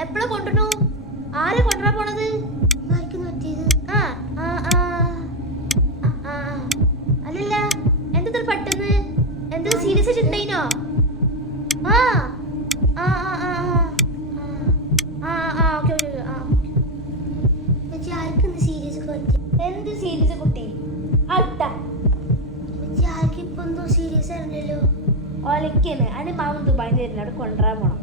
എപ്പോഴാ കൊണ്ടുവന്നു? ആരെ കൊണ്ടുവരാൻ പോണത്? ആ ആ ആ ആ അല്ലല്ല, എന്താ പെട്ടെന്ന്? എന്ത് സീരിയസ് ആയിട്ട് ഉണ്ടായിനോ? ആ ആ ആ ആ ആ ഓക്കെ ഓക്കെ ആ. എന്ത് സീരിയസ് കുട്ടി? ഒലക്കാണ് അതിന് മാമൻ ദുബായിൽ വരുന്ന അവിടെ കൊണ്ടുവരാൻ പോണം.